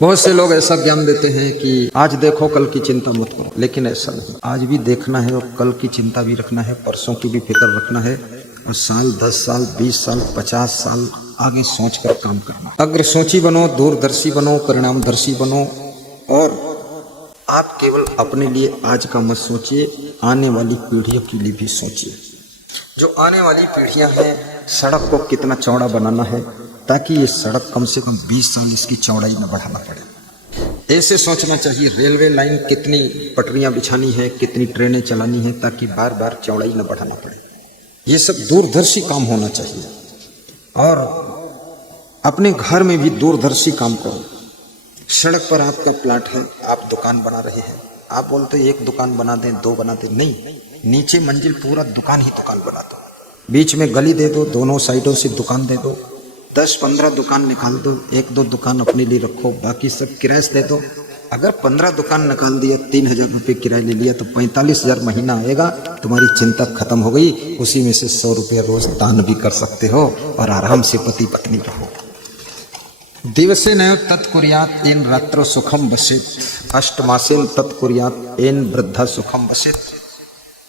बहुत से लोग ऐसा ज्ञान देते हैं कि आज देखो कल की चिंता मत करो, लेकिन ऐसा नहीं। आज भी देखना है और कल की चिंता भी रखना है, परसों की भी फिक्र रखना है और साल 10 साल 20 साल 50 साल आगे सोच कर काम करना। अग्रसोची बनो, दूरदर्शी बनो, परिणामदर्शी बनो और आप केवल अपने लिए आज का मत सोचिए, आने वाली पीढ़ियों के लिए भी सोचिए। जो आने वाली पीढ़ियां हैं, सड़क को कितना चौड़ा बनाना है ताकि ये सड़क कम से कम 20 साल इसकी चौड़ाई न बढ़ाना पड़े। ऐसे सोचना चाहिए। रेलवे लाइन कितनी पटरियां बिछानी है, कितनी ट्रेनें चलानी है ताकि बार बार चौड़ाई न बढ़ाना पड़े। ये सब दूरदर्शी काम होना चाहिए। और अपने घर में भी दूरदर्शी काम करो। सड़क पर आपका प्लाट है, आप दुकान बना रहे हैं, आप बोलते हैं एक दुकान बना दें, दो बना दें, नहीं, नीचे मंजिल पूरा दुकान ही दुकान बना दो, बीच में गली दे दो, दोनों साइडों से दुकान दे दो, 10-15 दुकान निकाल दो, 1-2 दुकान अपने लिए रखो, बाकी सब किराए से दे दो। अगर 15 दुकान निकाल दिया, 3000 रुपये किराया ले लिया तो 45,000 महीना आएगा। तुम्हारी चिंता खत्म हो गई। उसी में से 100 रुपये रोज दान भी कर सकते हो और आराम से पति पत्नी रहो। दिवसे नयो तत्कुर्यात् येन रात्रो सुखम वसेत्, अष्टमासेन तत्कुर्यात् येन वृद्धा सुखम वसेत्,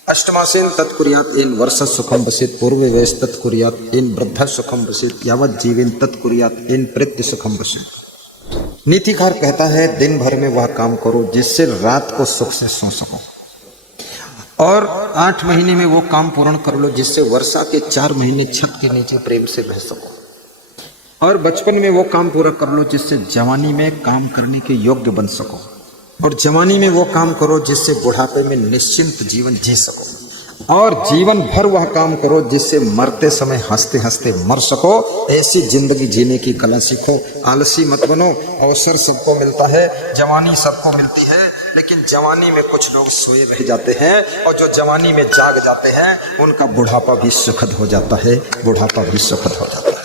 अष्टमासेन तत्कुर्यात् येन वर्षा सुखम वसेत्, पूर्वे वयस तत्कुर्यात् येन वृद्धा सुखम वसेत्, यावत् जीवेन तत्कुर्यात् येन प्रेत्य सुखम वसेत्। नीतिकार कहता है दिन भर में वह काम करो जिससे रात को सुख से सो सको, और 8 महीने में वो काम पूर्ण कर लो जिससे वर्षा के 4 महीने छत के नीचे प्रेम से बह सको, और बचपन में वो काम पूरा कर लो जिससे जवानी में काम करने के योग्य बन सको, और जवानी में वो काम करो जिससे बुढ़ापे में निश्चिंत जीवन जी सको, और जीवन भर वह काम करो जिससे मरते समय हंसते हंसते मर सको। ऐसी जिंदगी जीने की कला सीखो। आलसी मत बनो। अवसर सबको मिलता है, जवानी सबको मिलती है, लेकिन जवानी में कुछ लोग सोए रह जाते हैं और जो जवानी में जाग जाते हैं उनका बुढ़ापा भी सुखद हो जाता है, बुढ़ापा भी सुखद हो जाता है।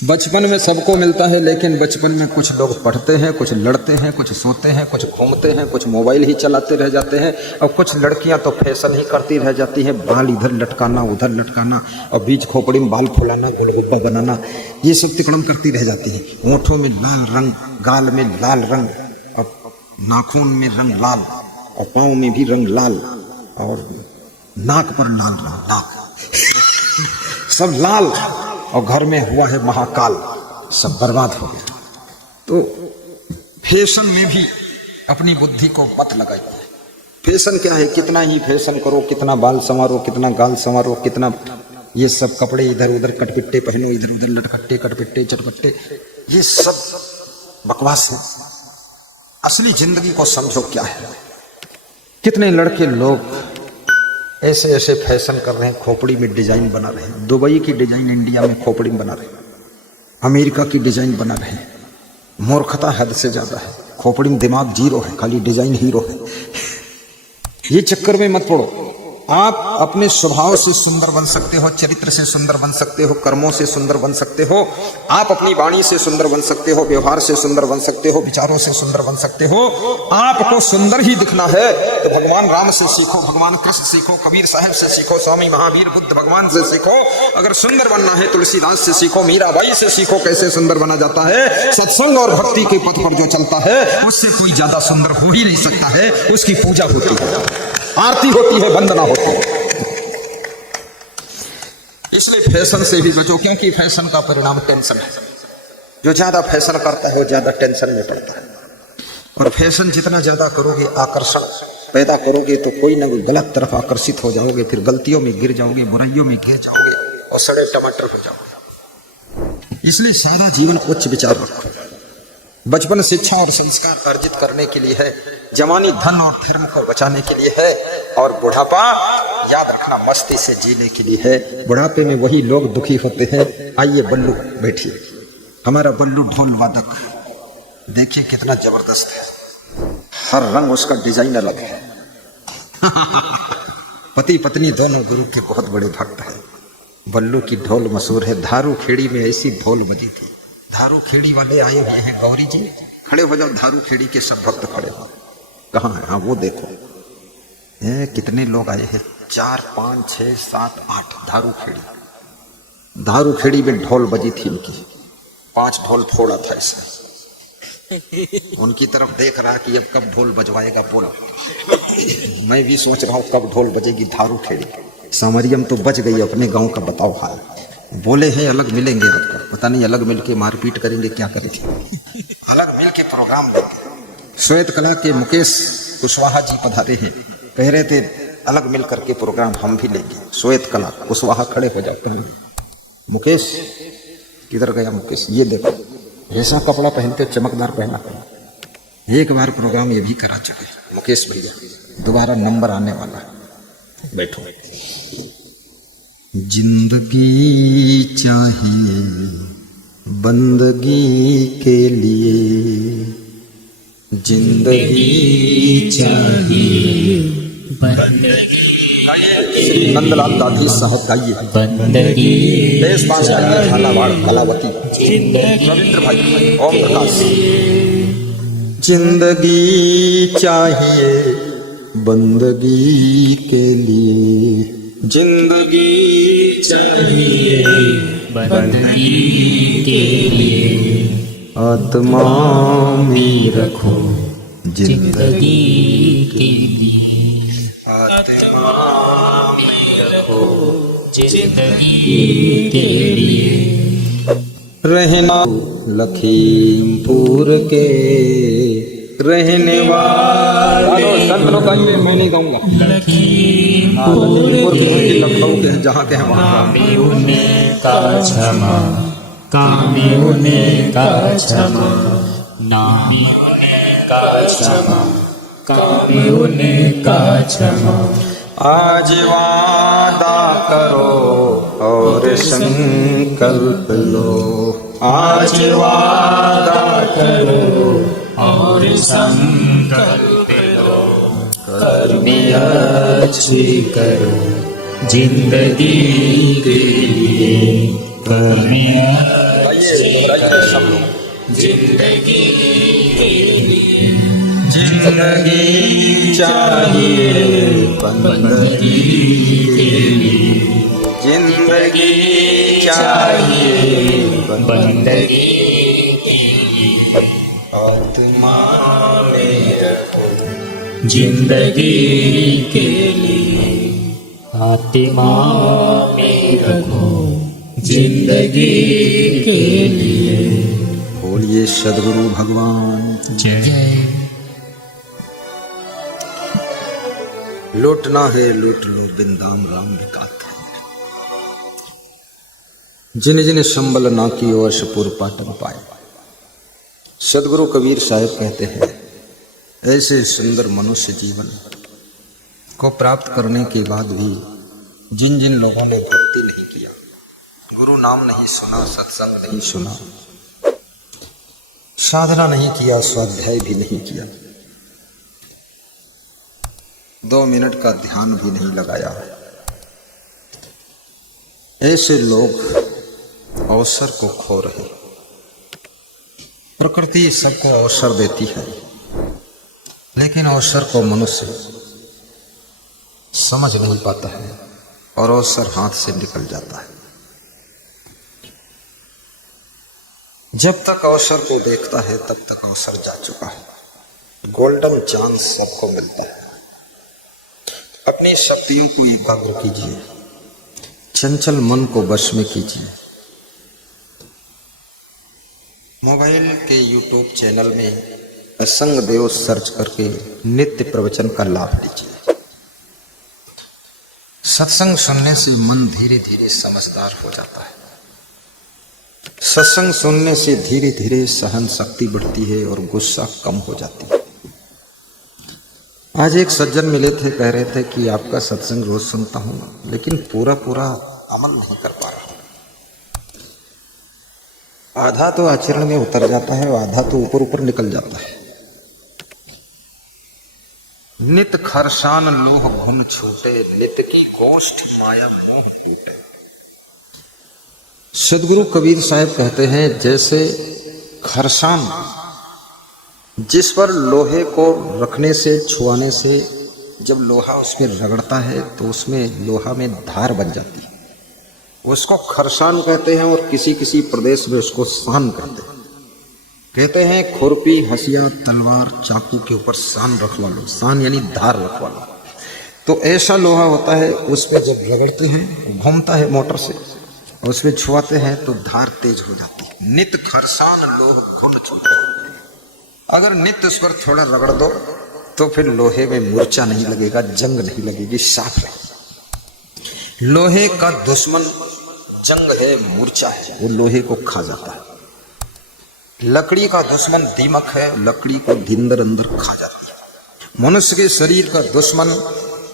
बचपन में सबको मिलता है, लेकिन बचपन में कुछ लोग पढ़ते हैं, कुछ लड़ते हैं, कुछ सोते हैं, कुछ घूमते हैं, कुछ मोबाइल ही चलाते रह जाते हैं, और कुछ लड़कियां तो फैशन ही करती रह जाती हैं, बाल इधर लटकाना उधर लटकाना और बीच खोपड़ी में बाल फुलाना, गोलगप्पा बनाना, ये सब तिकड़म करती रह जाती हैं। होठों में लाल रंग, गाल में लाल रंग, और नाखून में रंग लाल, और पाँव में भी रंग लाल, और नाक पर लाल रंग, नाक सब लाल, और घर में हुआ है महाकाल, सब बर्बाद हो गया। तो फैशन में भी अपनी बुद्धि को मत लगाइए। फैशन क्या है? कितना ही फैशन करो, कितना बाल संवारो, कितना गाल संवारो, कितना ये सब कपड़े इधर उधर कटपिट्टे पहनो, इधर उधर लटकट्टे कटपिट्टे चटपट्टे, ये सब बकवास है। असली जिंदगी को समझो क्या है। कितने लड़के लोग ऐसे ऐसे फैशन कर रहे हैं, खोपड़ी में डिजाइन बना रहे हैं, दुबई की डिजाइन इंडिया में खोपड़ी में बना रहे हैं, अमेरिका की डिजाइन बना रहे हैं। मूर्खता हद से ज्यादा है। खोपड़ी में दिमाग जीरो है, खाली डिजाइन हीरो है। ये चक्कर में मत पड़ो। आप अपने स्वभाव से सुंदर बन सकते हो, चरित्र से सुंदर बन सकते हो, कर्मों से सुंदर बन सकते हो, आप अपनी वाणी से सुंदर बन सकते हो, व्यवहार से सुंदर बन सकते हो, विचारों से सुंदर बन सकते हो। आपको सुंदर ही दिखना है तो भगवान राम से सीखो, भगवान कृष्ण सीखो, कबीर साहब से सीखो, स्वामी महावीर बुद्ध भगवान से सीखो। अगर सुंदर बनना है तुलसीदास से सीखो, मीराबाई से सीखो कैसे सुंदर बना जाता है। सत्संग और भक्ति के पथ पर जो चलता है उससे कोई ज्यादा सुंदर हो ही नहीं सकता है। उसकी पूजा होती है, आरती होती है, वंदना होती है। इसलिए फैशन से भी बचो, क्योंकि फैशन का परिणाम टेंशन है। जो ज्यादा फैशन करता है वो ज्यादा टेंशन में पड़ता है, और फैशन जितना ज्यादा करोगे, आकर्षण पैदा करोगे, तो कोई ना कोई गलत तरफ आकर्षित हो जाओगे, फिर गलतियों में गिर जाओगे, बुराइयों में गिर जाओगे और सड़े टमाटर हो जाओगे। इसलिए सादा जीवन, उच्च विचार रखो। बचपन शिक्षा और संस्कार अर्जित करने के लिए है, जवानी धन और धर्म को बचाने के लिए है, और बुढ़ापा याद रखना मस्ती से जीने के लिए है। बुढ़ापे में वही लोग दुखी होते हैं। आइए बल्लू बैठिए, हमारा बल्लू ढोल वादक देखिए कितना जबरदस्त है, हर रंग उसका डिजाइन अलग है। पति पत्नी दोनों गुरु के बहुत बड़े भक्त हैं। बल्लू की ढोल मशहूर है। धारू खेड़ी में ऐसी ढोल बजी थी। धारू खेड़ी वाले आए हुए हैं, गौरी जी खड़े हो जाओ। धारू खेड़ी के सब भक्त खड़े हो। कहाँ है? हाँ वो देखो, कितने लोग आए हैं, 4 5 6 7 8 धारू खेड़ी। धारू खेड़ी में ढोल बजी थी इनकी, 5 ढोल फोड़ा था इसने। उनकी तरफ देख रहा कि अब कब ढोल बजवाएगा बोल। मैं भी सोच रहा हूँ कब ढोल बजेगी धारू खेड़ी। सामरियम तो बच गई, अपने गांव का बताओ हाल। बोले हैं अलग मिलेंगे आपको, पता नहीं अलग मिल के मारपीट करेंगे क्या करेंगे। अलग मिल के प्रोग्राम देंगे। श्वेत कला के मुकेश कुशवाहा जी पधारे हैं, कह रहे थे अलग मिल करके प्रोग्राम हम भी लेंगे। श्वेत कला कुशवाहा खड़े हो जाते हैं। मुकेश किधर गया मुकेश? ये देखो ऐसा कपड़ा पहनते चमकदार पहना है। एक बार प्रोग्राम ये भी करा चुके मुकेश भैया, दोबारा नंबर आने वाला। बैठो। जिंदगी चाहिए बंदगी के लिए, जिंदगी चाहिए बंदगी। श्री नंदलाल दादी साहब गाइए बंदगी। देश पास गाइए झालावाड़ कलावती। रविंद्र भाई, ओम प्रकाश। जिंदगी चाहिए बंदगी के लिए, जिंदगी चाहिए बंदगी के लिए। आत्मा में रखो जिंदगी के लिए, आत्मा में रखो जिंदगी के लिए। रहना लखीमपुर के रहने वाले। संत लोग गाइए, मैं नहीं गाऊंगा। लखीमपुर के लखनऊ के हैं, जहाँ के हैं वहाँ का क्षमा, कामियों का क्षमा, नामियों का क्षमा, कामियों का क्षमा। आज वादा करो और संकल्प लो, आज वादा करो और संकल्प लो। करनी अच्छी करो जिंदगी के लिए, करनी अच्छी करो जिंदगी के लिए। जिंदगी चाहिए बंदगी के लिए, जिंदगी चाहिए बंदगी के लिए। आत्मा में रखो जिंदगी के लिए, आत्मा में रखो जिंदगी के लिए। बोलिए सद्गुरु भगवान जय। लूटना है लूट लो बिंदाम राम निकाल। जिन जिन संबल ना की वर्षपुर पाटन पाए। सदगुरु कबीर साहब कहते हैं ऐसे सुंदर मनुष्य जीवन को प्राप्त करने के बाद भी जिन जिन लोगों ने भक्ति नहीं किया, गुरु नाम नहीं सुना, सत्संग नहीं सुना, साधना नहीं किया, स्वाध्याय भी नहीं किया, 2 मिनट का ध्यान भी नहीं लगाया, ऐसे लोग अवसर को खो रहे। प्रकृति सबको अवसर देती है, लेकिन अवसर को मनुष्य समझ नहीं पाता है और अवसर हाथ से निकल जाता है। जब तक अवसर को देखता है तब तक अवसर जा चुका है। गोल्डन चांस सबको मिलता है। अपनी शक्तियों को एकाग्र कीजिए, चंचल मन को वश में कीजिए। मोबाइल के YouTube चैनल में असंग देव सर्च करके नित्य प्रवचन का लाभ लीजिए। सत्संग सुनने से मन धीरे धीरे समझदार हो जाता है। सत्संग सुनने से धीरे धीरे सहन शक्ति बढ़ती है और गुस्सा कम हो जाती है। आज एक सज्जन मिले थे, कह रहे थे कि आपका सत्संग रोज सुनता हूं, लेकिन पूरा अमल नहीं कर पा रहा हूं। आधा तो आचरण में उतर जाता है, आधा तो ऊपर ऊपर निकल जाता है। नित खरसान लोह घुम छूटे, नित की गोष्ठ माया मोह टूटे। सदगुरु कबीर साहब कहते हैं जैसे खरसान जिस पर लोहे को रखने से, छुआने से जब लोहा उसमें रगड़ता है तो उसमें लोहा में धार बन जाती है, उसको खरसान कहते हैं। और किसी किसी प्रदेश में उसको सान कहते हैं कहते हैं खुरपी, हसिया, तलवार, चाकू के ऊपर सान रखवा लो। सान यानी धार रखवा लो। तो ऐसा लोहा होता है, उसमें जब रगड़ते हैं घूमता है मोटर से, उसमें छुआते हैं तो धार तेज हो जाती है। नित खरसान लोह खुंड छुआ, अगर नित उस पर थोड़ा रगड़ दो तो फिर लोहे में मूर्छा नहीं लगेगा, जंग नहीं लगेगी, साफ रहेगी। लोहे का दुश्मन जंग है, मूर्छा है, वो लोहे को खा जाता है। लकड़ी का दुश्मन दीमक है, लकड़ी को अंदर अंदर खा जाता है। मनुष्य के शरीर का दुश्मन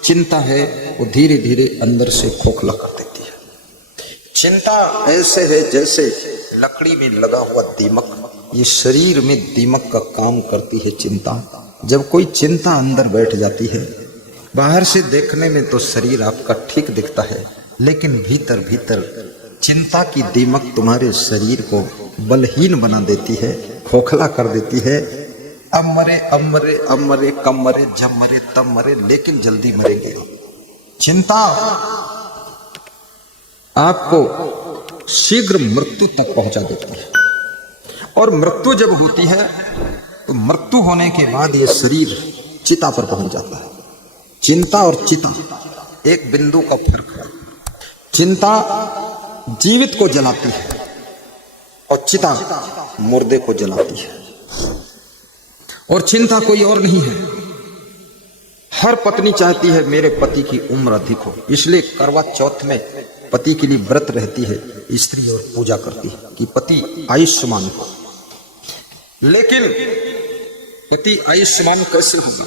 चिंता है, वो धीरे धीरे अंदर से खोखला कर देती है। चिंता ऐसे है जैसे लकड़ी में लगा हुआ दीमक, ये शरीर में दीमक का काम करती है चिंता। जब कोई चिंता अंदर बैठ जाती है, बाहर से देखने में तो शरीर आपका ठीक दिखता है, लेकिन भीतर भीतर चिंता की दीमक तुम्हारे शरीर को बलहीन बना देती है, खोखला कर देती है। अब मरे, अब मरे, अब मरे, कब मरे, जब मरे तब मरे, लेकिन जल्दी मरेंगे। चिंता आपको शीघ्र मृत्यु तक पहुंचा देती है। और मृत्यु जब होती है तो मृत्यु होने के बाद ये शरीर चिता पर पहुंच जाता है। चिंता और चिता एक बिंदु का फर्क है। चिंता जीवित को जलाती है और चिता मुर्दे को जलाती है। और चिंता कोई और नहीं है। हर पत्नी चाहती है मेरे पति की उम्र अधिक हो, इसलिए करवा चौथ में पति के लिए व्रत रहती है स्त्री और पूजा करती है कि पति आयुष्मान हो। लेकिन पति आयुष्मान कैसे होगा?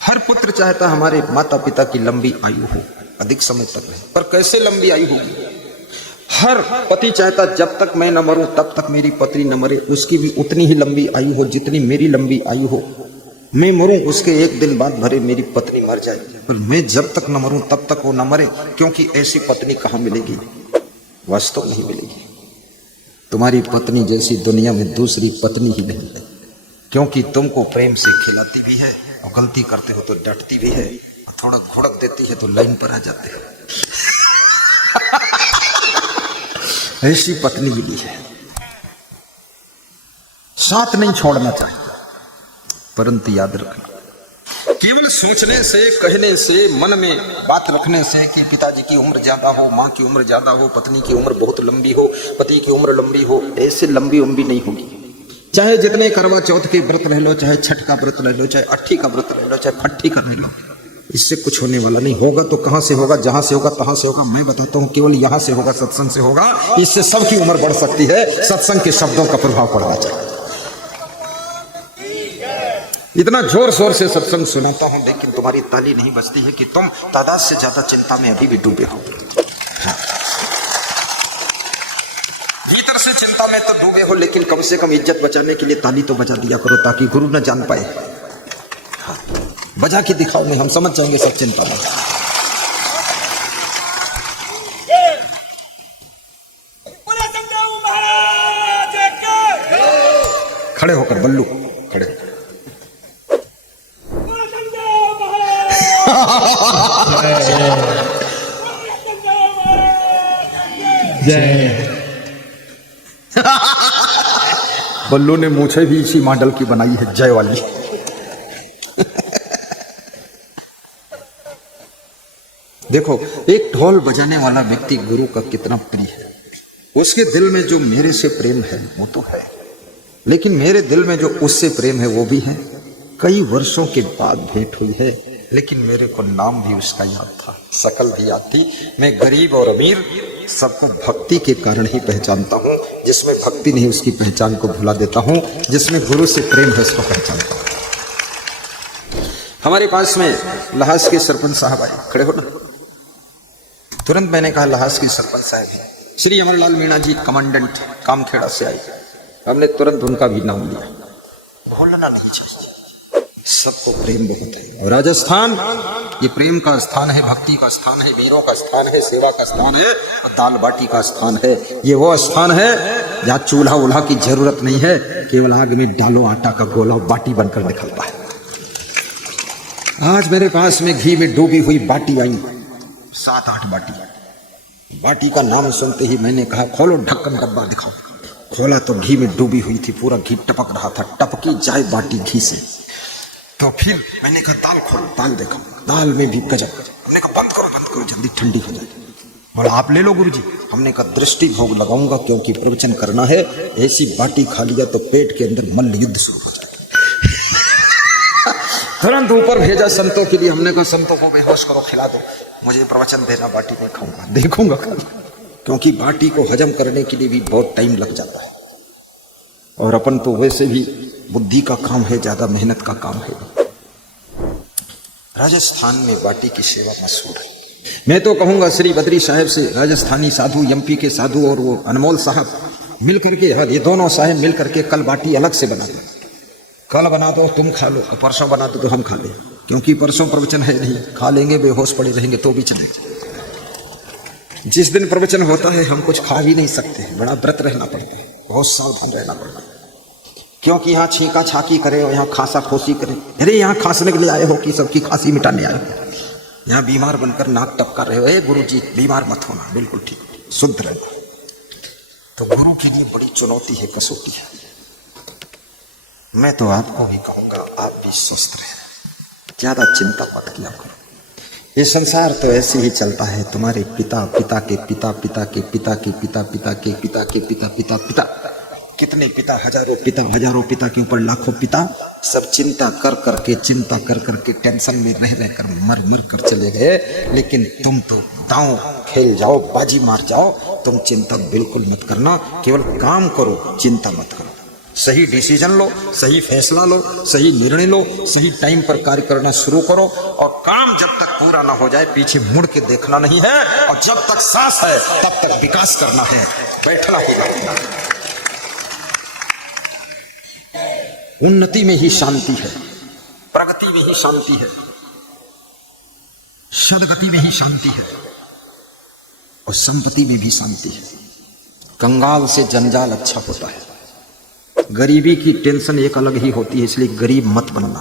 हर पुत्र चाहता हमारे माता पिता की लंबी आयु हो, अधिक समय तक रहे, पर कैसे लंबी आयु होगी? हर पति चाहता जब तक मैं न मरूं तब तक मेरी पत्नी न मरे, उसकी भी उतनी ही लंबी आयु हो जितनी मेरी लंबी आयु हो। मैं मरूं उसके एक दिन बाद भरे मेरी पत्नी मर जाए, पर मैं जब तक न मरूं तब तक वो न मरे, क्योंकि ऐसी पत्नी कहां मिलेगी? वास्तव नहीं मिलेगी। तुम्हारी पत्नी जैसी दुनिया में दूसरी पत्नी ही नहीं है, क्योंकि तुमको प्रेम से खिलाती भी है और गलती करते हो तो डांटती भी है, और थोड़ा घुड़क देती है तो लाइन पर आ जाते हो। ऐसी पत्नी मिली है। साथ नहीं छोड़ना चाहिए, परंतु याद रखना, केवल सोचने से, कहने से, मन में बात रखने से कि पिताजी की उम्र ज्यादा हो, माँ की उम्र ज्यादा हो, पत्नी की उम्र बहुत लंबी हो, पति की उम्र लंबी हो, ऐसे लंबी उम्र नहीं होगी। चाहे जितने करवा चौथ के व्रत रह लो, चाहे छठ का व्रत रह लो, चाहे अट्ठी का व्रत रह लो, चाहे फट्ठी का रह लो, इससे कुछ होने वाला नहीं। होगा तो कहां से होगा? जहां से होगा तहां से होगा। मैं बताता हूं, केवल यहां से होगा, सत्संग से होगा। इससे सबकी उम्र बढ़ सकती है। सत्संग के शब्दों का प्रभाव पड़ना चाहिए। इतना जोर शोर से सत्संग सुनाता हूं, लेकिन तुम्हारी ताली नहीं बजती है कि तुम तादाद से ज्यादा चिंता में अभी भी डूबे हो। हाँ। भीतर से चिंता में तो डूबे हो, लेकिन कम से कम इज्जत बचाने के लिए ताली तो बजा दिया करो, ताकि गुरु न जान पाए। हाँ। बजा के दिखाओ, नहीं हम समझ जाएंगे सब चिंता में। खड़े होकर बल्लू, खड़े होकर। जय। बल्लू ने मूछें भी इसी मॉडल की बनाई है, जय वाली। देखो, एक ढोल बजाने वाला व्यक्ति गुरु का कितना प्रिय है। उसके दिल में जो मेरे से प्रेम है वो तो है, लेकिन मेरे दिल में जो उससे प्रेम है वो भी है। कई वर्षों के बाद भेंट हुई है, लेकिन मेरे को नाम भी उसका याद था, शकल भी याद थी। मैं गरीब और अमीर सबको भक्ति के कारण ही पहचानता हूँ। जिसमें भक्ति नहीं उसकी पहचान को भुला देता हूँ, जिसमें गुरु से प्रेम है उसको पहचानता हूँ। हमारे पास में लहास के सरपंच साहब आए, खड़े हो ना। तुरंत मैंने कहा लहास के सरपंच साहब श्री अमरलाल मीणा जी कमांडेंट कामखेड़ा से आए। हमने तुरंत उनका भी नाम लिया। भूलना नहीं चाहिए, सबको प्रेम बहुत है। और राजस्थान ये प्रेम का स्थान है, भक्ति का स्थान है, वीरों का स्थान है, सेवा का स्थान है और दाल बाटी का स्थान है। ये वो स्थान है जहाँ चूल्हा उल्हा की जरूरत नहीं है, केवल आग में डालो आटा का गोला बाटी बनकर निकलता है। आज मेरे पास में घी में डूबी हुई बाटी आई, 7-8 बाटी। बाटी का नाम सुनते ही मैंने कहा खोलो ढक्कन, डब्बा दिखाओ। खोला तो घी में डूबी हुई थी, पूरा घी टपक रहा था, टपकी जाए बाटी घी से। तो फिर मैंने कहा दाल खोलो, दाल देखो, दाल में भी गजब। हमने कहा बंद करो जल्दी ठंडी हो जाए। बोला आप ले लो गुरुजी। हमने कहा दृष्टि भोग लगाऊंगा क्योंकि प्रवचन करना है, ऐसी बाटी खा लिया तो पेट के अंदर मल्ल युद्ध शुरू हो जाएगा। तुरंत ऊपर भेजा संतों के लिए। हमने कहा संतों को बेहोश करो, खिला दो, मुझे प्रवचन देना, बाटी नहीं खाऊंगा, देखूंगा कल। क्योंकि बाटी को हजम करने के लिए भी बहुत टाइम लग जाता है, और अपन तो वैसे भी बुद्धि का काम है, ज्यादा मेहनत का काम है। राजस्थान में बाटी की सेवा मशहूर है। मैं तो कहूंगा श्री बद्री साहब से, राजस्थानी साधु, एमपी के साधु और वो अनमोल साहब मिल करके, ये दोनों साहब मिल करके कल बाटी अलग से बना दो। कल बना दो तुम खा लो, और परसों बना दो तो हम खा लें, क्योंकि परसों प्रवचन है नहीं, खा लेंगे बेहोश पड़े रहेंगे तो भी चलेंगे। जिस दिन प्रवचन होता है हम कुछ खा भी नहीं सकते, बड़ा व्रत रहना पड़ता है, बहुत सावधान रहना पड़ता है, क्योंकि यहाँ छींका छाकी करे और यहाँ खांसा खोसी करे। अरे यहाँ खांसने के लिए आए हो कि सबकी खांसी मिटाने आए हो? यहाँ बीमार बनकर नाक टपका रहे हो? गुरु जी बीमार मत होना, बिल्कुल ठीक, शुद्ध रहना। तो गुरु के लिए बड़ी चुनौती है, कसौटी है। मैं तो आपको भी कहूंगा आप भी स्वस्थ रहे, ज्यादा चिंता मत किया करो। ये संसार तो ऐसे ही चलता है। तुम्हारे पिता, पिता के पिता, पिता के पिता के पिता, पिता के पिता के पिता, पिता पिता, कितने पिता, हजारों पिता के ऊपर लाखों पिता, सब चिंता कर करके टेंशन में रह कर मर कर चले गए। लेकिन तुम तो दांव खेल जाओ, बाजी मार जाओ, तुम चिंता बिल्कुल मत करना, केवल काम करो, चिंता मत करो। सही डिसीजन लो, सही फैसला लो, सही निर्णय लो, सही टाइम पर कार्य करना शुरू करो, और काम जब तक पूरा ना हो जाए पीछे मुड़ के देखना नहीं है, और जब तक सांस है तब तक विकास करना है, बैठना ही। उन्नति में ही शांति है, प्रगति में ही शांति है, सदगति में ही शांति है, और संपत्ति में भी शांति है। कंगाल से जंजाल अच्छा होता है। गरीबी की टेंशन एक अलग ही होती है, इसलिए गरीब मत बनना,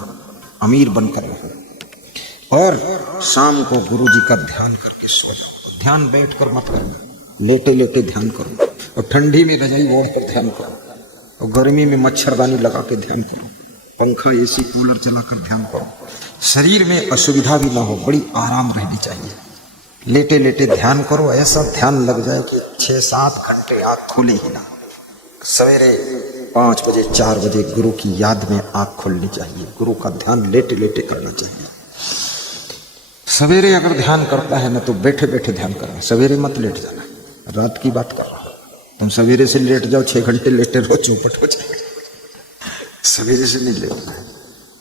अमीर बनकर रहो। और शाम को गुरु जी का ध्यान करके सो जाओ। ध्यान बैठ कर मत करना, लेटे लेटे ध्यान करो, और ठंडी में रजाई ओढ़ कर ध्यान करो, और गर्मी में मच्छरदानी लगा के ध्यान करो, पंखा एसी कूलर चलाकर ध्यान करो। शरीर में असुविधा भी ना हो, बड़ी आराम रहनी चाहिए। लेटे लेटे ध्यान करो, ऐसा ध्यान लग जाए कि 6-7 घंटे आँख खोले ही ना। सवेरे 5 बजे 4 बजे गुरु की याद में आँख खोलनी चाहिए। गुरु का ध्यान लेटे लेटे करना चाहिए। सवेरे अगर ध्यान करता है ना तो बैठे बैठे ध्यान करना, सवेरे मत लेट जाना। रात की बात कर रहा हूं, तुम सवेरे से लेट जाओ, 6 घंटे लेटे रहो, चौपट हो जाएगा। सवेरे से नहीं लेटना है।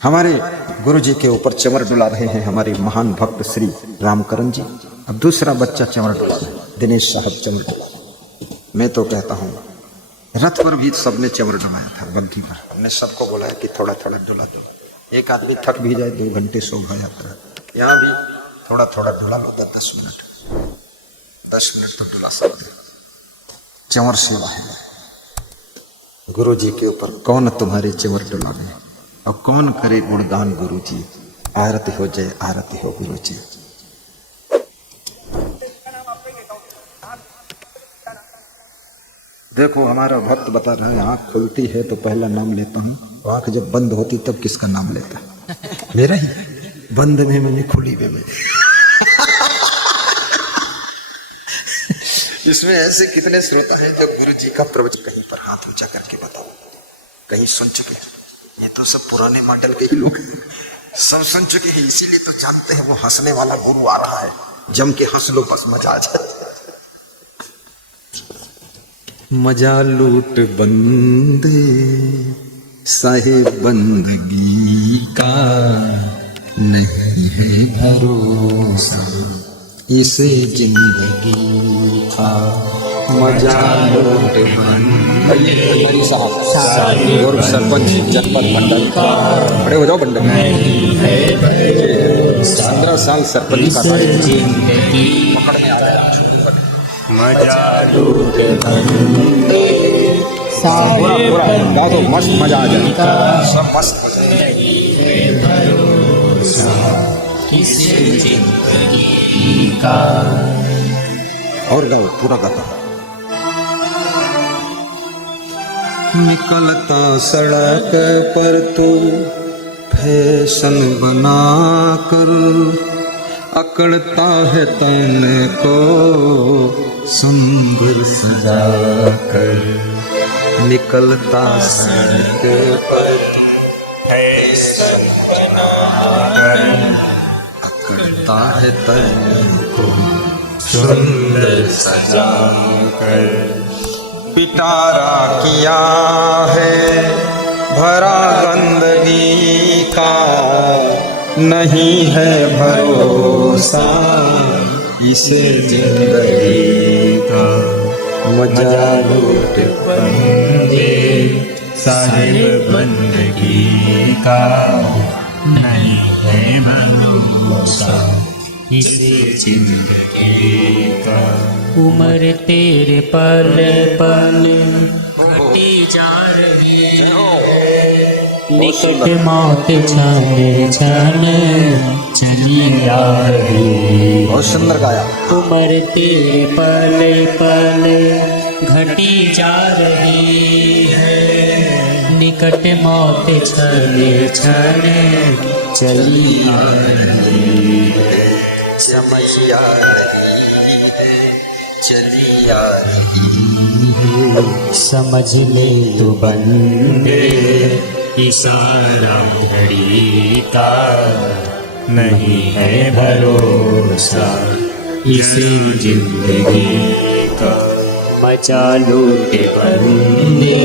हमारे गुरु जी के ऊपर चंवर डुला रहे हैं हमारे महान भक्त श्री रामकरण जी। अब दूसरा बच्चा चंवर डुला रहे हैं, दिनेश साहब चंवर डुला। मैं तो कहता हूँ रथ पर भी सबने चंवर डुलाया था, बग्घी पर। हमने सबको बोला है कि थोड़ा थोड़ा डुला दो। एक आदमी थक भी जाए 2 घंटे सो गया यात्रा, यहाँ भी थोड़ा थोड़ा डुला लो, 10 मिनट 10 मिनट तो डुला सकते। चंवर सेवा है गुरु जी के ऊपर। कौन तुम्हारे चंवर डुलावे और कौन करे गुणगान गुरु जी। आरती हो जय आरती हो गुरु जी। देखो हमारा भक्त बता रहा है, आंख खुलती है तो पहला नाम लेता हूँ, आंख जब बंद होती तब किसका नाम लेता है? मेरा ही। बंद में मैंने, खुली में मैंने। इसमें ऐसे कितने श्रोता हैं जो गुरु जी का प्रवचन कहीं पर हाथ ऊंचा करके बताओ, कहीं सुन चुके? ये तो सब पुराने मॉडल के ही लोग हैं, सब सुन चुके हैं, इसीलिए तो जानते हैं वो हंसने वाला गुरु आ रहा है। जम के हंस लो बस, मजा आ जाए। मजा लूट बंदे साहिब बंदगी का, नहीं है भरोसा इसे जिंदगी का। मजा लूट बंदे साहब और सरपंच जनपद मंडल, बड़े हो जाओ मंडल। 15 साल सरपंच का पकड़ में आ गया। मजा लूट बंदे साहिब गा दो, मस्त मजा आ जाए, सब मस्त हो जाए। और गाओ, पूरा गाता। निकलता सड़क पर तो फैशन बना कर, अकड़ता है तन को सुंदर सजा कर। निकलता सड़क पर फैशन बना कर, अकड़ता है तन को सुंदर सजा कर। पिटारा किया है भरा गंदगी का, नहीं है भरोसा इसे जिंदगी का। मजा लूट बंदे साहिब बंदगी का, नहीं है भरोसा इसे जिंदगी का। उम्र तेरे पल पल घटी जा रही है, निकट मौत छाने छाने चली आ रही। बहुत सुंदर गाया। उम्र तेरे पल पल घटी जा रही है, निकट मौत छाने छाने चली आ रही है। समझ आ रही है, चली आ रही है। समझ ले तो बंदे इशारा घड़ी का, नहीं है भरोसा इसी जिंदगी का। मचा लूट बंदे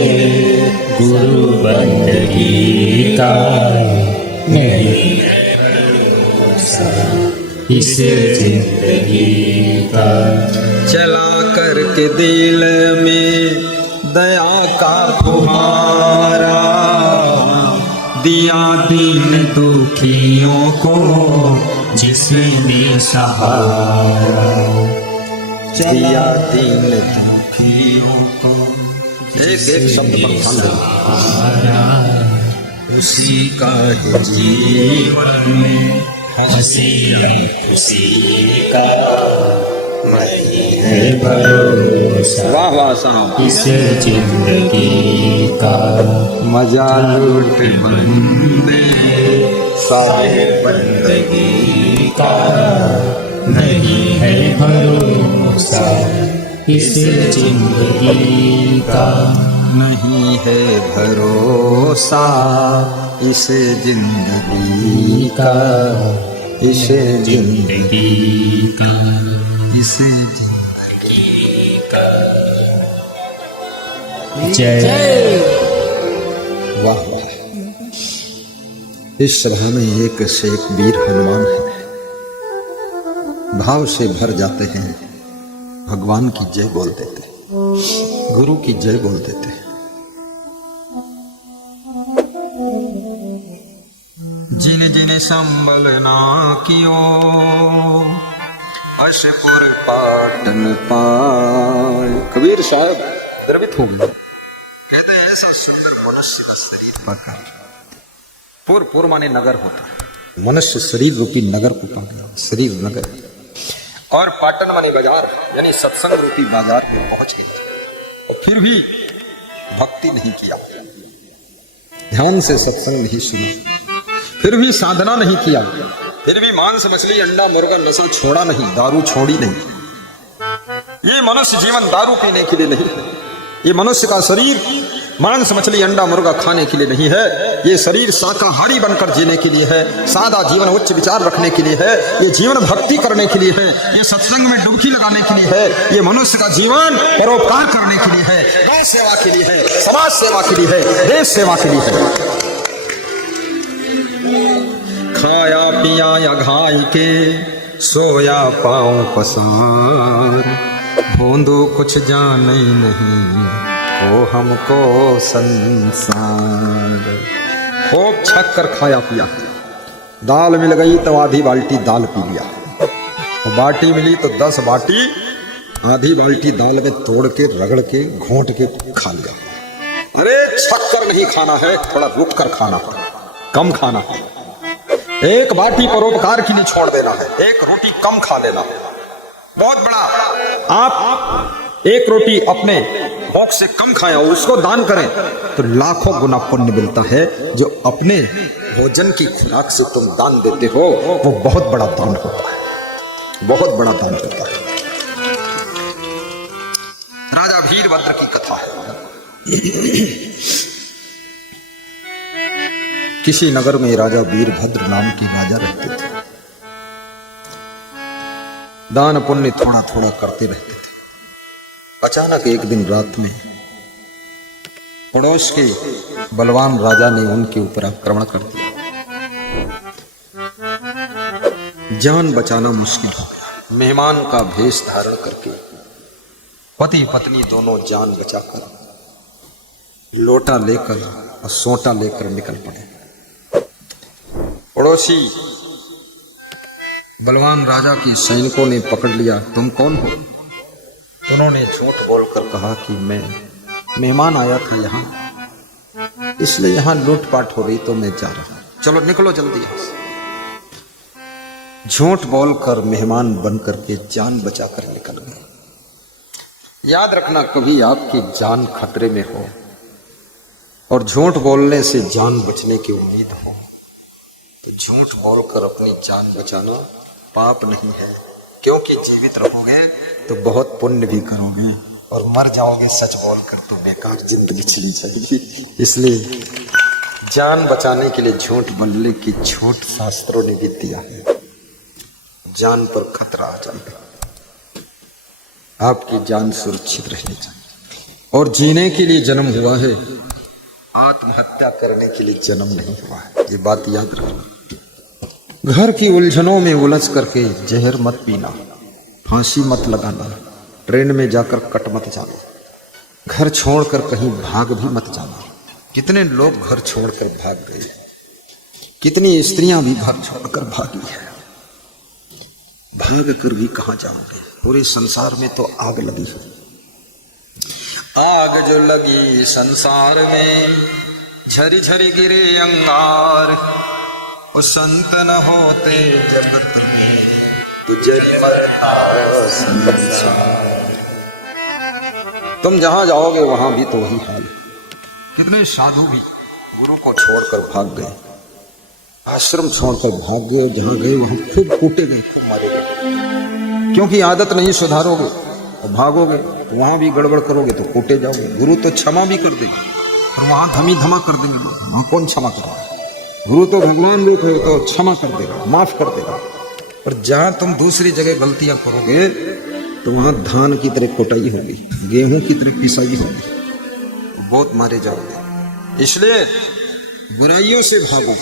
गुरु बंदगी का, नहीं है भरोसा इस जिंदगी का। चला करके दिल में दया का फुहारा, दिया दीन दुखियों को जिसने सहारा। दिया दीन दुखियों को, एक एक शब्द पर सहारा, उसी का जीवन में हंसी खुशी का, नहीं है भरोसा। वाह वाह साहब। इस जिंदगी का मजा लूट बंदे सारे बंदगी का, नहीं है भरोसा इस जिंदगी का। नहीं है भरोसा इस जिंदगी का, इस जिंदगी का, इस जिंदगी का। जय। वाह वाह। इस सभा में एक से एक वीर हनुमान है, भाव से भर जाते हैं, भगवान की जय बोल देते हैं, गुरु की जय बोल देते हैं। जिन जिन संबल ना कियो, अशपुर पाटन पाए। कबीर साहब द्रवित हो गए, कहते हैं ऐसा सुंदर मनुष्य का शरीर पाकर। पुर माने नगर होता है, मनुष्य शरीर रूपी नगर को पा गया, शरीर नगर। और पाटन माने बाजार, यानी सत्संग रूपी बाजार पे पहुंच गया, और फिर भी भक्ति नहीं किया, ध्यान से सत्संग नहीं सुना, फिर भी साधना नहीं किया, फिर भी मांस मछली अंडा मुर्गा नशा छोड़ा नहीं, दारू छोड़ी नहीं। ये मनुष्य जीवन दारू पीने के लिए नहीं, ये मनुष्य का शरीर मांस मछली अंडा मुर्गा खाने के लिए नहीं है। ये शरीर शाकाहारी बनकर जीने के लिए है, सादा जीवन उच्च विचार रखने के लिए है, ये जीवन भक्ति करने के लिए है, ये सत्संग में डुबकी लगाने के लिए है, ये मनुष्य का जीवन परोपकार करने के लिए है, गौ सेवा के लिए है, समाज सेवा के लिए है, देश सेवा के लिए है। खाया पिया या घाई के सोया पाऊं पसार, भोंदू कुछ जाने नहीं वो हमको संसार। खूब छक कर खाया पिया, दाल मिल गई तो आधी बाल्टी दाल पी लिया, और बाटी मिली तो 10 बाटी आधी बाल्टी दाल में तोड़ के रगड़ के घोंट के खा लिया। अरे छक कर नहीं खाना है, थोड़ा रुक कर खाना है, कम खाना है। एक बाटी परोपकार के लिए छोड़ देना है, एक रोटी कम खा लेना है। बहुत बड़ा आप एक रोटी अपने भूख से कम खाएं और उसको दान करें तो लाखों गुना पुण्य मिलता है। जो अपने भोजन की खुराक से तुम दान देते हो वो बहुत बड़ा दान होता है, बहुत बड़ा दान होता है। राजा वीरभद्र की कथा है। किसी नगर में राजा वीरभद्र नाम के राजा रहते थे। दान पुण्य थोड़ा थोड़ा करते रहते थे। अचानक एक दिन रात में पड़ोस के बलवान राजा ने उनके ऊपर आक्रमण कर दिया। जान बचाना मुश्किल हो गया। मेहमान का भेष धारण करके पति पत्नी दोनों जान बचाकर लोटा लेकर और सोटा लेकर निकल पड़े। पड़ोसी बलवान राजा के सैनिकों ने पकड़ लिया। तुम कौन हो? उन्होंने झूठ बोलकर कहा कि मैं मेहमान आया था यहाँ, इसलिए यहाँ लूटपाट हो रही तो मैं जा रहा। चलो निकलो जल्दी यहाँ से। झूठ बोलकर मेहमान बनकर के जान बचाकर निकल गए। याद रखना, कभी आपकी जान खतरे में हो और झूठ बोलने से जान बचने की उम्मीद हो तो झूठ बोलकर अपनी जान बचाना पाप नहीं है, क्योंकि जीवित रहोगे तो बहुत पुण्य भी करोगे और मर जाओगे सच बोलकर तो बेकार जिंदगी चली जाएगी। इसलिए जान बचाने के लिए झूठ बोलने की छूट शास्त्रों ने भी दिया है। जान पर खतरा आ जाएगा, आपकी जान सुरक्षित रहनी चाहिए। और जीने के लिए जन्म हुआ है, आत्महत्या करने के लिए जन्म नहीं हुआ है, ये बात याद रखना। घर की उलझनों में उलझ करके जहर मत पीना, फांसी मत लगाना, ट्रेन में जाकर कट मत जाना, घर छोड़कर कहीं भाग भी मत जाना। कितने लोग घर छोड़कर भाग गए, कितनी स्त्रियां भी घर छोड़कर भागी है। भाग कर भी कहां जाओगे? पूरे संसार में तो आग लगी है। आग जो लगी संसार में झरी झरी गिरे अंगार, वो संत न होते जगत में तुझे मरता संसार। तुम जहां जाओगे वहां भी तो वही हाल। कितने साधु भी गुरु को छोड़कर भाग गए, आश्रम छोड़कर भाग गए, जहां गए वहां खूब कूटे गए, खूब मारे गए, क्योंकि आदत नहीं सुधारोगे और भागोगे तो वहां भी गड़बड़ करोगे तो कूटे जाओगे। गुरु तो क्षमा भी कर देगा और वहां धमी धमा कर देंगे लोग, वहां कौन क्षमा करेगा? गुरु तो भगवान रूप है, तो क्षमा कर देगा, माफ कर देगा। और जहां तुम दूसरी जगह गलतियां करोगे तो वहां धान की तरह कुटाई होगी, गेहूं की तरह पिसाई होगी, बहुत मारे जाओगे। इसलिए बुराइयों से भागो,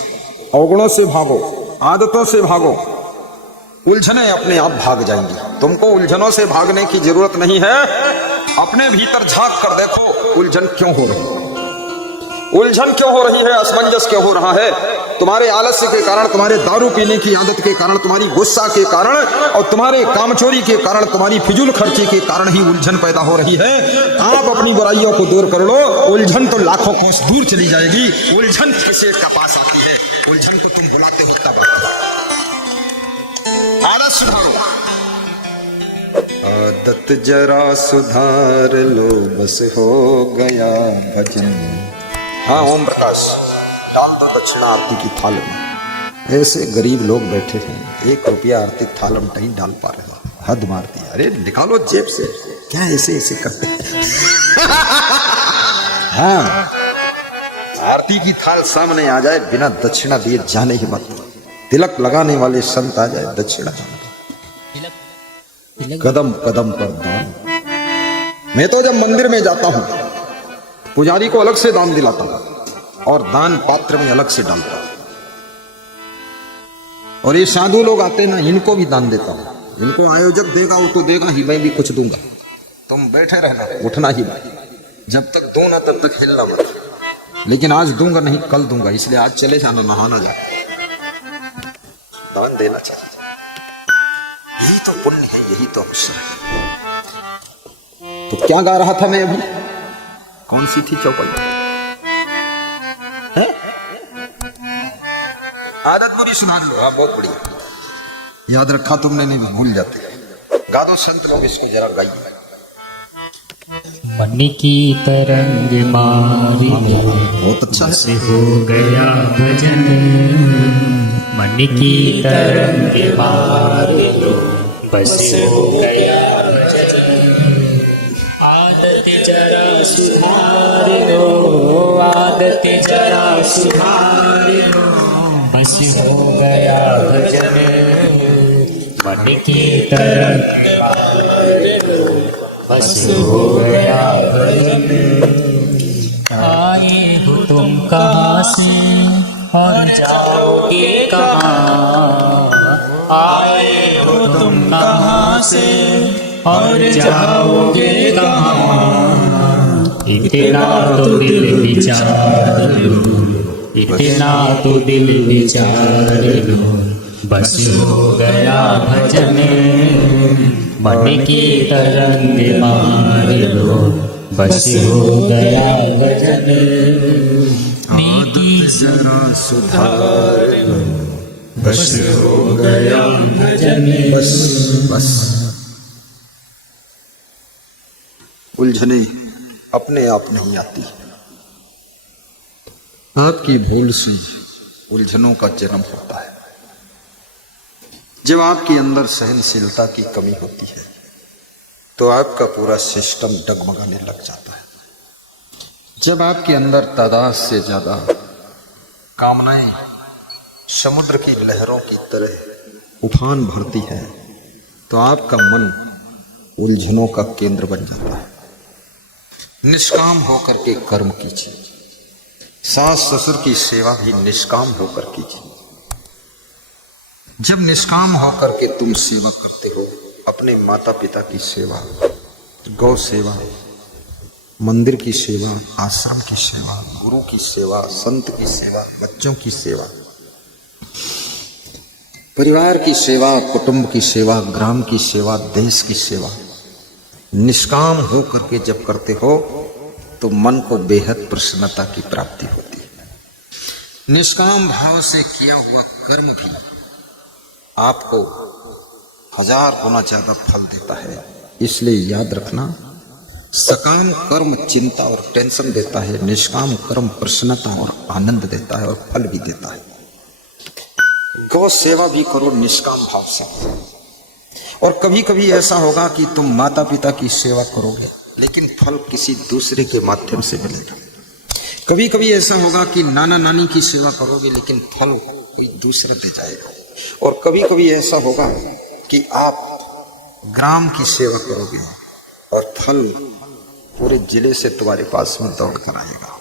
अवगुणों से भागो, आदतों से भागो, उलझने अपने आप भाग जाएंगी। तुमको उलझनों से भागने की जरूरत नहीं है। अपने भीतर झांक कर देखो, उलझन क्यों हो रही है, उलझन क्यों हो रही है, असमंजस क्यों हो रहा है? तुम्हारे आलस्य के कारण, तुम्हारे दारू पीने की आदत के कारण, तुम्हारी गुस्सा के कारण और तुम्हारे कामचोरी के कारण, तुम्हारी फिजूल खर्ची के कारण ही उलझन पैदा हो रही है। आप अपनी बुराइयों को दूर कर लो, उलझन तो लाखों कोस दूर चली जाएगी। उलझन किसी का पास आती है, उलझन को तुम बुलाते हो तब। आदत सुधारो, आदत जरा सुधार लो, बस हो गया भजन। हाँ ओम प्रकाश, डाल दो दक्षिणा आरती की थाल में। ऐसे गरीब लोग बैठे हैं, 1 रुपया आरती थाल में नहीं डाल पा रहे, हद मार दिया। अरे निकालो जेब से, क्या ऐसे ऐसे करते हैं? हाँ, आरती की थाल सामने आ जाए, बिना दक्षिणा दिए जाने ही मत। तिलक लगाने वाले संत आ जाए, दक्षिणा कदम कदम पर दान। मैं तो जब मंदिर में जाता हूं पुजारी को अलग से दान दिलाता हूं और दान पात्र में अलग से डालता हूं। और ये साधु लोग आते ना, इनको भी दान देता हूं। इनको आयोजक देगा वो तो देगा ही, मैं भी कुछ दूंगा। तुम बैठे रहना, उठना ही नहीं, जब तक दो ना तब तक हिलना मत। लेकिन आज दूंगा नहीं, कल दूंगा, इसलिए आज चले जाना, नहाना जा, दान देना चाहिए। यही तो पुण्य है, यही तो अवसर है। तो क्या गा रहा था मैं अभी? कौन सी थी चौपाई? आदत बुरी सुधार लो। हाँ, बहुत बढ़िया, याद रखा तुमने, नहीं भूल जाते। गा दो संत लोग इसको, जरा गाइए। मन की तरंग मारी लो, बहुत अच्छा बस है। हो गया भजन। मन की तरंग मारी लो, बस हो गया भजन। आदत जरा सुधार लो, आदत जरा सुधार लो, बस हो गया भजन। मन की तरंग मारी लो, बस हो गया भजन। आए हो तुम कहाँ से और जाओगे कहाँ? आए हो तुम कहाँ से और जाओगे कहाँ? इतना तो दिल विचार लो, इतना तो दिल विचार लो, बस हो गया भजन। मन की तरंग मार लो, बस हो गया भजन। आदत जरा सुधार लो, बस हो गया भजन। बस बस। उलझने अपने आप नहीं आती, आपकी भूल से उलझनों का जन्म होता है। जब आपके अंदर सहनशीलता की कमी होती है तो आपका पूरा सिस्टम डगमगाने लग जाता है। जब आपके अंदर तादाद से ज्यादा कामनाएं समुद्र की लहरों की तरह उफान भरती है तो आपका मन उलझनों का केंद्र बन जाता है। निष्काम होकर के कर्म कीजिए, सास ससुर की सेवा भी निष्काम होकर कीजिए। जब निष्काम होकर के तुम सेवा करते हो, अपने माता पिता की सेवा, गौ सेवा, मंदिर की सेवा, आश्रम की सेवा, गुरु की सेवा, संत की सेवा, बच्चों की सेवा, परिवार की सेवा, कुटुंब की सेवा, ग्राम की सेवा, देश की सेवा, निष्काम हो करके जब करते हो तो मन को बेहद प्रसन्नता की प्राप्ति होती है। निष्काम भाव से किया हुआ कर्म भी आपको 1000 गुना ज्यादा फल देता है। इसलिए याद रखना, सकाम कर्म चिंता और टेंशन देता है, निष्काम कर्म प्रसन्नता और आनंद देता है और फल भी देता है। गौ सेवा भी करो निष्काम भाव से। और कभी कभी ऐसा होगा कि तुम माता पिता की सेवा करोगे लेकिन फल किसी दूसरे के माध्यम से मिलेगा। कभी कभी ऐसा होगा कि नाना नानी की सेवा करोगे लेकिन फल कोई दूसरा दे जाएगा। और कभी कभी ऐसा होगा कि आप ग्राम की सेवा करोगे और फल पूरे जिले से तुम्हारे पास में दौड़ कर आएगा।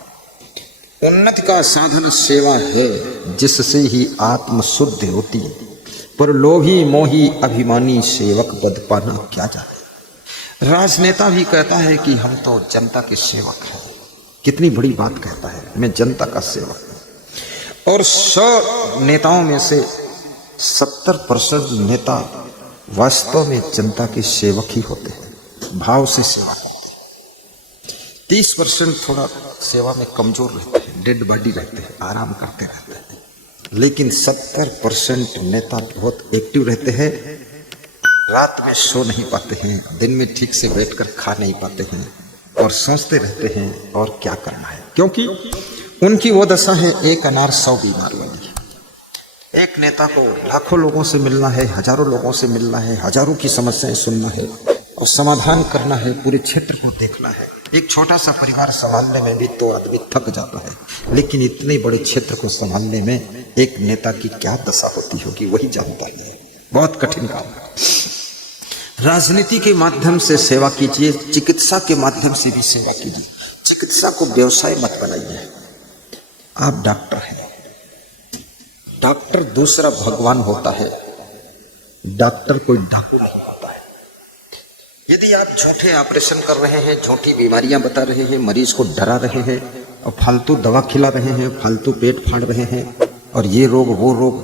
उन्नति का साधन सेवा है, जिससे ही आत्म शुद्ध होती है। पर लोभी मोही अभिमानी सेवक बद पाना क्या जाने। राजनेता भी कहता है कि हम तो जनता के सेवक हैं। कितनी बड़ी बात कहता है, मैं जनता का सेवक हूं। और 100 नेताओं में से 70% नेता वास्तव में जनता के सेवक ही होते हैं, भाव से सेवा करते हैं। 30% थोड़ा सेवा में कमजोर रहते हैं, डेड बॉडी रहते हैं, आराम करते रहते हैं। लेकिन 70% नेता बहुत एक्टिव रहते हैं, रात में सो नहीं पाते हैं, दिन में ठीक से बैठकर खा नहीं पाते हैं और सोचते रहते हैं और क्या करना है, क्योंकि उनकी वो दशा है एक अनार 100 बीमार वाली। एक नेता को लाखों लोगों से मिलना है, हजारों लोगों से मिलना है, हजारों की समस्याएं सुनना है और समाधान करना है, पूरे क्षेत्र को देखना है। एक छोटा सा परिवार संभालने में भी तो आदमी थक जाता है, लेकिन इतने बड़े क्षेत्र को संभालने में एक नेता की क्या दशा होती होगी वही जानता है। बहुत कठिन काम है। राजनीति के माध्यम से सेवा कीजिए, चिकित्सा के माध्यम से भी सेवा कीजिए। चिकित्सा को व्यवसाय मत बनाइए। आप डॉक्टर हैं, डॉक्टर दूसरा भगवान होता है, डॉक्टर कोई डाकू नहीं होता है। यदि आप झूठे ऑपरेशन कर रहे हैं, झूठी बीमारियां बता रहे हैं, मरीज को डरा रहे हैं और फालतू दवा खिला रहे हैं, फालतू पेट फाड़ रहे हैं और ये रोग वो रोग,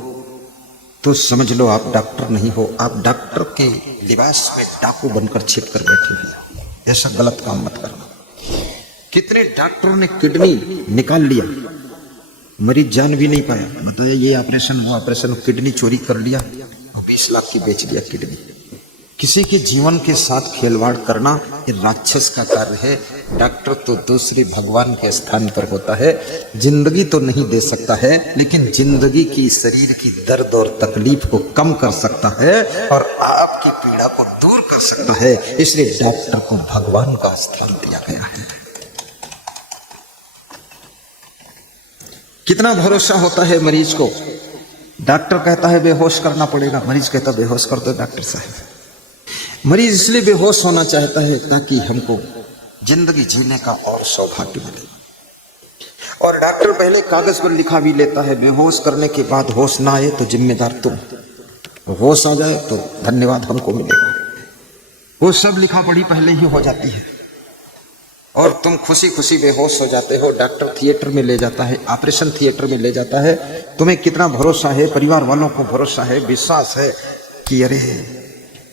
तो समझ लो आप डॉक्टर नहीं हो। आप डॉक्टर के लिबास में डाकू बनकर छिप कर बैठे हैं। ऐसा गलत काम मत करना। कितने डॉक्टरों ने किडनी निकाल लिया, मरीज जान भी नहीं पाया, बताया ये ऑपरेशन वो ऑपरेशन, किडनी चोरी कर लिया, 20 लाख की बेच दिया किडनी। किसी के जीवन के साथ खिलवाड़ करना ये राक्षस का कार्य है। डॉक्टर तो दूसरे भगवान के स्थान पर होता है। जिंदगी तो नहीं दे सकता है, लेकिन जिंदगी की शरीर की दर्द और तकलीफ को कम कर सकता है और आपकी पीड़ा को दूर कर सकता है। इसलिए डॉक्टर को भगवान का स्थान दिया गया है। कितना भरोसा होता है मरीज को। डॉक्टर कहता है बेहोश करना पड़ेगा, मरीज कहता बेहोश कर दो डॉक्टर साहब। मरीज इसलिए बेहोश होना चाहता है ताकि हमको जिंदगी जीने का और सौभाग्य मिले। और डॉक्टर पहले कागज पर लिखा भी लेता है, बेहोश करने के बाद होश ना आए तो जिम्मेदार तुम, होश आ जाए तो धन्यवाद हमको मिलेगा। वो सब लिखा पढ़ी पहले ही हो जाती है और तुम खुशी खुशी बेहोश हो जाते हो। डॉक्टर थिएटर में ले जाता है, ऑपरेशन थिएटर में ले जाता है। तुम्हें कितना भरोसा है, परिवार वालों को भरोसा है, विश्वास है कि अरे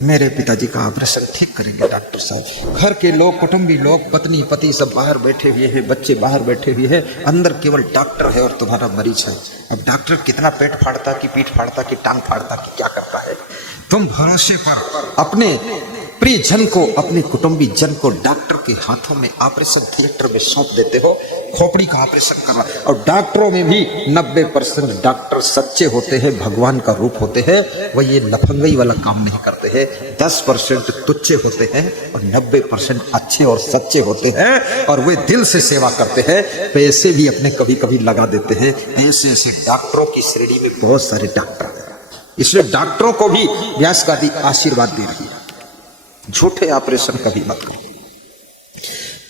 मेरे पिताजी का ऑपरेशन ठीक करेंगे डॉक्टर साहब। घर के लोग, कुटुंबी लोग, पत्नी पति सब बाहर बैठे हुए हैं, बच्चे बाहर बैठे हुए हैं, अंदर केवल डॉक्टर है और तुम्हारा मरीज है। अब डॉक्टर कितना पेट फाड़ता कि पीठ फाड़ता कि टांग फाड़ता कि क्या करता है, तुम भरोसे पर अपने प्रिय जन को, अपने कुटुंबी जन को डॉक्टर के हाथों में ऑपरेशन थिएटर में सौंप देते हो। खोपड़ी का ऑपरेशन करना, और डॉक्टरों में भी 90% डॉक्टर सच्चे होते हैं, भगवान का रूप होते हैं। वह ये लफंगई वाला काम नहीं करते हैं। 10% तुच्छे होते हैं और 90% अच्छे और सच्चे होते हैं और वे दिल से सेवा करते हैं। पैसे भी अपने कभी कभी लगा देते हैं। ऐसे ऐसे डॉक्टरों की श्रेणी में बहुत सारे डॉक्टर हैं। इसलिए डॉक्टरों को भी व्यास गादी आशीर्वाद दे रही है, झूठे ऑपरेशन कभी मत करो।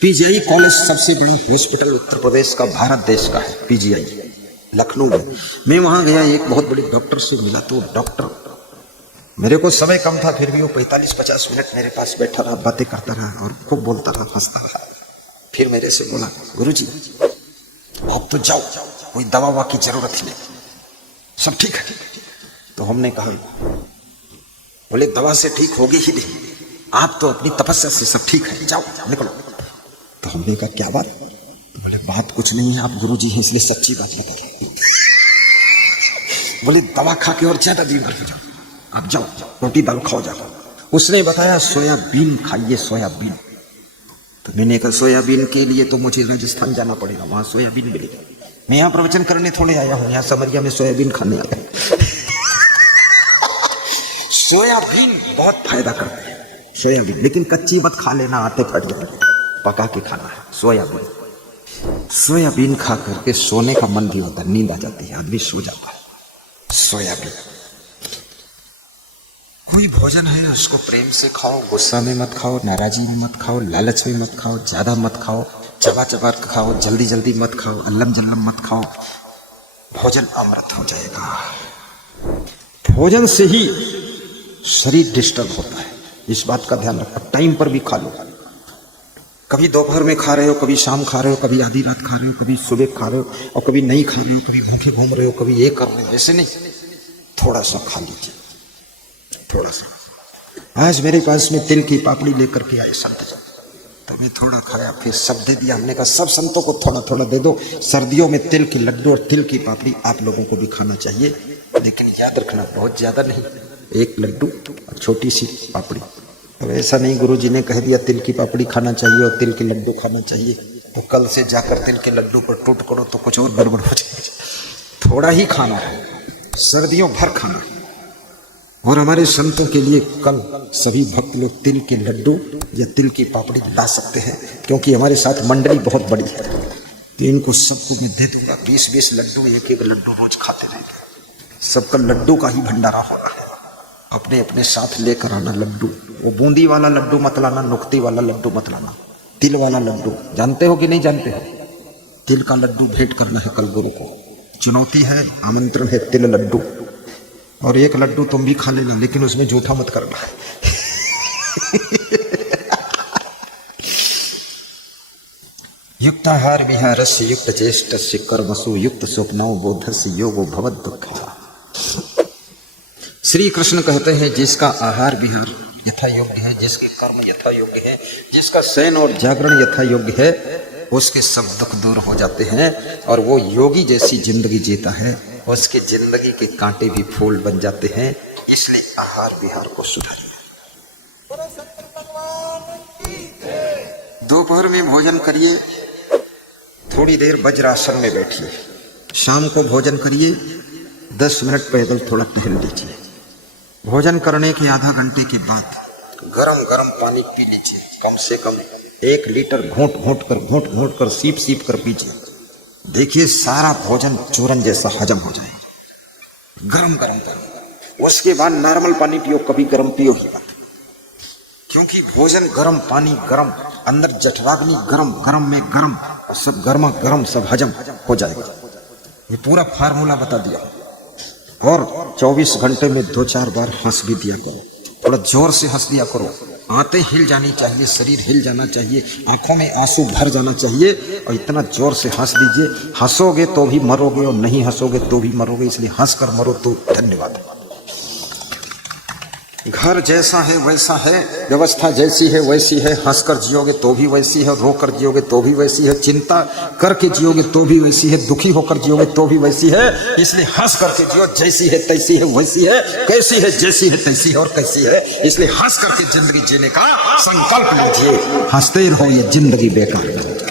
पीजीआई कॉलेज सबसे बड़ा हॉस्पिटल उत्तर प्रदेश का, भारत देश का है। पीजीआई लखनऊ में। मैं वहां गया, एक बहुत बड़े डॉक्टर से मिला तो डॉक्टर, मेरे को समय कम था फिर भी वो 45-50 मिनट मेरे पास बैठा रहा, बातें करता रहा और खूब बोलता रहा, हंसता रहा। फिर मेरे से बोला, गुरुजी अब तो जाओ, कोई दवा ववा की जरूरत ही नहीं, सब ठीक है। तो हमने कहा, बोले दवा से ठीक होगी ही नहीं, आप तो अपनी तपस्या से सब ठीक है, जाओ निकलो। तो हमने कहा क्या बात? तो बोले बात कुछ नहीं है, आप गुरुजी हैं इसलिए सच्ची बात बता रहे। बोले दवा खा के और ज्यादा बीमार हो जाओ, आप जाओ रोटी दाल खाओ जाओ। उसने बताया सोयाबीन खाइए, सोयाबीन। तो मैंने कहा सोयाबीन के लिए तो मुझे राजस्थान जाना पड़ेगा, वहां सोयाबीन मिलेगी। मैं यहाँ प्रवचन करने थोड़े आया हूँ, यहाँ समरिया में सोयाबीन खाने आया। सोयाबीन बहुत फायदा करती है सोयाबीन, लेकिन कच्ची मत खा लेना, आटे फट जाए, पका के खाना है सोयाबीन। सोयाबीन खा करके सोने का मन भी होता है, नींद आ जाती है, आदमी सो जाता है। सोयाबीन कोई भोजन है उसको प्रेम से खाओ, गुस्सा में मत खाओ, नाराजी में मत खाओ, लालच में मत खाओ, ज्यादा मत खाओ, चबा चबा खाओ, जल्दी जल्दी मत खाओ, अल्लम जल्लम मत खाओ, भोजन अमृत हो जाएगा। भोजन से ही शरीर डिस्टर्ब होता है, इस बात का ध्यान रखो। टाइम पर भी खा लो, कभी दोपहर में खा रहे हो, कभी शाम खा रहे हो, कभी आधी रात खा रहे हो, कभी सुबह खा रहे हो और कभी नहीं खा रहे हो, कभी भूखे घूम रहे हो, कभी ये कर रहे हो, ऐसे नहीं, थोड़ा सा खा लीजिए, थोड़ा सा। आज मेरे पास में तिल की पापड़ी लेकर के आए संत जन, तो मैं थोड़ा खाया, फिर सब दे दिया। हमने कहा सब संतों को थोड़ा थोड़ा दे दो। सर्दियों में तिल के लड्डू और तिल की पापड़ी आप लोगों को भी खाना चाहिए, लेकिन याद रखना बहुत ज्यादा नहीं, एक लड्डू और छोटी सी पापड़ी। अब ऐसा नहीं गुरुजी ने कह दिया तिल की पापड़ी खाना चाहिए और तिल के लड्डू खाना चाहिए, तो कल से जाकर तिल के लड्डू पर टूट करो तो कुछ और गड़बड़ हो जाएगी। थोड़ा ही खाना है, सर्दियों भर खाना है। और हमारे संतों के लिए कल सभी भक्त लोग तिल के लड्डू या तिल की पापड़ी ला सकते हैं, क्योंकि हमारे साथ मंडली बहुत बड़ी है, तो इनको सबको मैं दे दूंगा 20-20 लड्डू, एक एक लड्डू रोज खाते रहेंगे। सबका लड्डू का ही भंडारा हो रहा है, अपने अपने साथ लेकर आना लड्डू। वो बूंदी वाला लड्डू मत लाना, नुक्ती वाला लड्डू मत लाना, तिल वाला लड्डू। जानते हो कि नहीं जानते हो? तिल का लड्डू भेंट करना है कल गुरु को, चुनौती है, आमंत्रण है, तिल लड्डू। और एक लड्डू तुम भी खा लेना, लेकिन उसमें जूठा मत करना है। युक्ताहार विहारस्य युक्त चेष्टस्य कर्मसु युक्त स्वप्नौ बोधस्य योगो भवद दुःख। श्री कृष्ण कहते हैं जिसका आहार विहार यथा योग्य है, जिसके कर्म यथा योग्य है, जिसका शयन और जागरण यथा योग्य है, उसके सब दुख दूर हो जाते हैं और वो योगी जैसी जिंदगी जीता है, उसके जिंदगी के कांटे भी फूल बन जाते हैं। इसलिए आहार विहार को सुधारिए। दोपहर में भोजन करिए, थोड़ी देर वज्रासन में बैठिए। शाम को भोजन करिए, 10 मिनट पैदल थोड़ा टहल लीजिए। भोजन करने के आधा घंटे के बाद गरम गरम पानी पी लीजिए, कम से कम 1 लीटर घोंट घोंट कर सीप कर पीजिए। देखिए सारा भोजन चूरन जैसा हजम हो जाएगा। गरम गरम पानी, उसके बाद नॉर्मल पानी पियो, कभी गरम पियो ही मत, क्योंकि भोजन गरम, पानी गरम, अंदर जठराग्नि गरम, गरम में गरम, सब गर्मा गर्म सब हजम हो जाएगा। ये पूरा फार्मूला बता दिया। और 24 घंटे में 2-4 बार हंस भी दिया करो, थोड़ा जोर से हंस दिया करो। आंतें हिल जानी चाहिए, शरीर हिल जाना चाहिए, आंखों में आंसू भर जाना चाहिए, और इतना जोर से हंस दीजिए। हंसोगे तो भी मरोगे और नहीं हंसोगे तो भी मरोगे, इसलिए हंस कर मरो तो धन्यवाद। घर जैसा है वैसा है, व्यवस्था जैसी है वैसी है। हंसकर जियोगे तो भी वैसी है, रोकर जियोगे तो भी वैसी है, चिंता करके जियोगे तो भी वैसी है, दुखी होकर जियोगे तो भी वैसी है। इसलिए हंस करके जियो, जैसी है तैसी है वैसी है, कैसी है जैसी है तैसी है और कैसी है। इसलिए हंस करके जिंदगी जीने का संकल्प लीजिए। हंसते रहो, ये जिंदगी बेकार है।